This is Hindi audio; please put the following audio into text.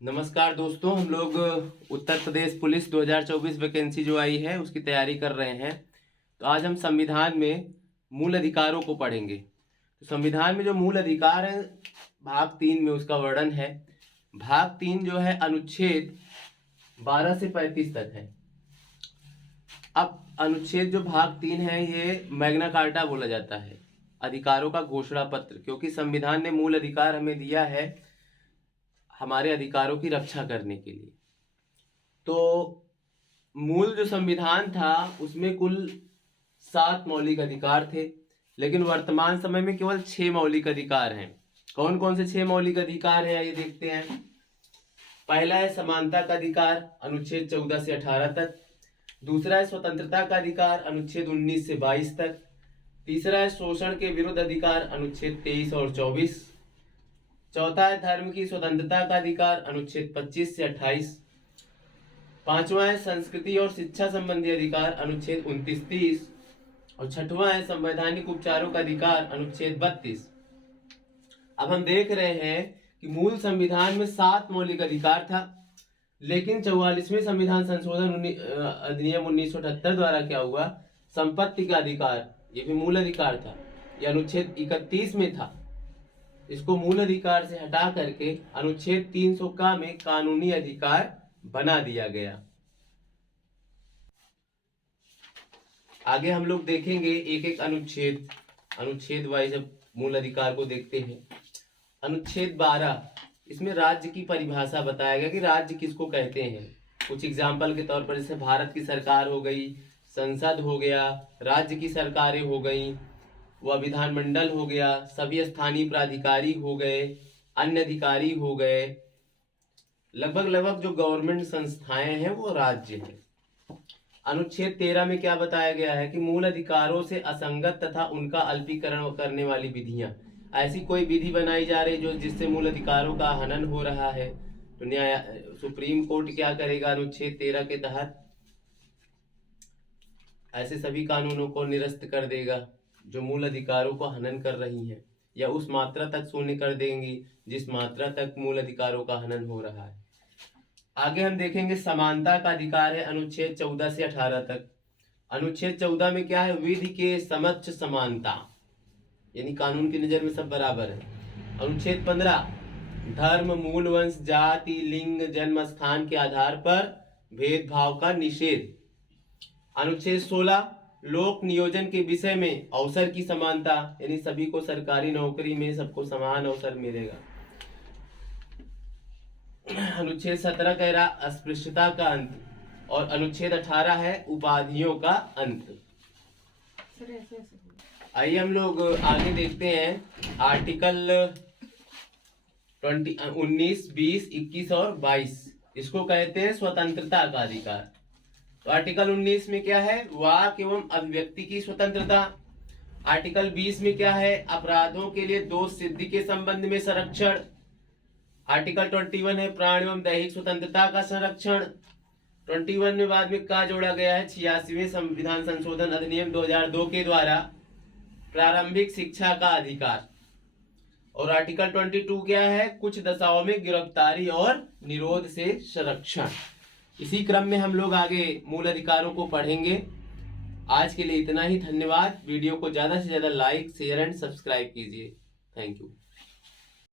नमस्कार दोस्तों, हम लोग उत्तर प्रदेश पुलिस 2024 वैकेंसी जो आई है उसकी तैयारी कर रहे हैं। तो आज हम संविधान में मूल अधिकारों को पढ़ेंगे। तो संविधान में जो मूल अधिकार है भाग 3 में उसका वर्णन है। भाग 3 जो है अनुच्छेद 12 से 35 तक है। अब अनुच्छेद जो भाग 3 है ये मैग्ना कार्टा बोला जाता है, अधिकारों का घोषणा पत्र, क्योंकि संविधान ने मूल अधिकार हमें दिया है हमारे अधिकारों की रक्षा करने के लिए। तो मूल जो संविधान था उसमें कुल 7 मौलिक अधिकार थे, लेकिन वर्तमान समय में केवल 6 मौलिक अधिकार हैं। कौन कौन से 6 मौलिक अधिकार हैं ये देखते हैं। पहला है समानता का अधिकार, अनुच्छेद 14 से 18 तक। दूसरा है स्वतंत्रता का अधिकार, अनुच्छेद 19 से 22 तक। तीसरा है शोषण के विरुद्ध अधिकार, अनुच्छेद 23 और 24। चौथा है धर्म की स्वतंत्रता का अधिकार, अनुच्छेद 25 से 28। पांचवा है संस्कृति और शिक्षा संबंधी अधिकार, अनुच्छेद 29-30। और छठवां है संवैधानिक उपचारों का अधिकार, अनुच्छेद 32। अब हम देख रहे हैं कि मूल संविधान में 7 मौलिक अधिकार था, लेकिन 44वें संविधान संशोधन अधिनियम 1978 द्वारा क्या हुआ, संपत्ति का अधिकार, ये भी मूल अधिकार था, ये अनुच्छेद 31 में था। इसको मूल अधिकार से हटा करके अनुच्छेद 300 का में कानूनी अधिकार बना दिया गया। आगे हम लोग देखेंगे एक एक अनुच्छेद वाइज मूल अधिकार को देखते हैं। अनुच्छेद 12, इसमें राज्य की परिभाषा बताया गया कि राज्य किसको कहते हैं। कुछ एग्जाम्पल के तौर पर जैसे भारत की सरकार हो गई, संसद हो गया, राज्य की सरकारें हो गई, वह विधानमंडल हो गया, सभी स्थानीय प्राधिकारी हो गए, अन्य अधिकारी हो गए, लगभग जो गवर्नमेंट संस्थाएं हैं वो राज्य हैं। अनुच्छेद 13 में क्या बताया गया है कि मूल अधिकारों से असंगत तथा उनका अल्पीकरण करने वाली विधियां, ऐसी कोई विधि बनाई जा रही जो जिससे मूल अधिकारों का हनन हो रहा है तो सुप्रीम कोर्ट क्या करेगा, अनुच्छेद 13 के तहत ऐसे सभी कानूनों को निरस्त कर देगा जो मूल अधिकारों को हनन कर रही हैं, या उस मात्रा तक शून्य कर देंगी जिस मात्रा तक मूल अधिकारों का हनन हो रहा है। आगे हम देखेंगे समानता का अधिकार है, अनुच्छेद 14 से 18 तक। अनुच्छेद 14 में क्या है, विधि के समक्ष समानता, यानी कानून की नजर में सब बराबर है। अनुच्छेद 15, धर्म, मूल वंश, जाति, लिंग, जन्म स्थान के आधार पर भेदभाव का निषेध। अनुच्छेद 16, लोक नियोजन के विषय में अवसर की समानता, यानी सभी को सरकारी नौकरी में सबको समान अवसर मिलेगा। अनुच्छेद 17 कह रहा अस्पृश्यता का अंत, और अनुच्छेद 18 है उपाधियों का अंत। आइए हम लोग आगे देखते हैं आर्टिकल 19, 20, 21 और 22। इसको कहते हैं स्वतंत्रता का अधिकार। तो आर्टिकल 19 में क्या है, वाक एवं अभिव्यक्ति की स्वतंत्रता। आर्टिकल 20 में क्या है, अपराधों के लिए दोष सिद्धि के संबंध में संरक्षण। आर्टिकल 21 है प्राण एवं दैहिक स्वतंत्रता का संरक्षण। 21 में बाद में क्या जोड़ा गया है, 86वें संविधान संशोधन अधिनियम 2002 के द्वारा प्रारंभिक शिक्षा का अधिकार। और आर्टिकल 22 क्या है, कुछ दशाओं में गिरफ्तारी और निरोध से संरक्षण। इसी क्रम में हम लोग आगे मूल अधिकारों को पढ़ेंगे। आज के लिए इतना ही, धन्यवाद। वीडियो को ज्यादा से ज्यादा लाइक, शेयर एंड सब्सक्राइब कीजिए। Thank you.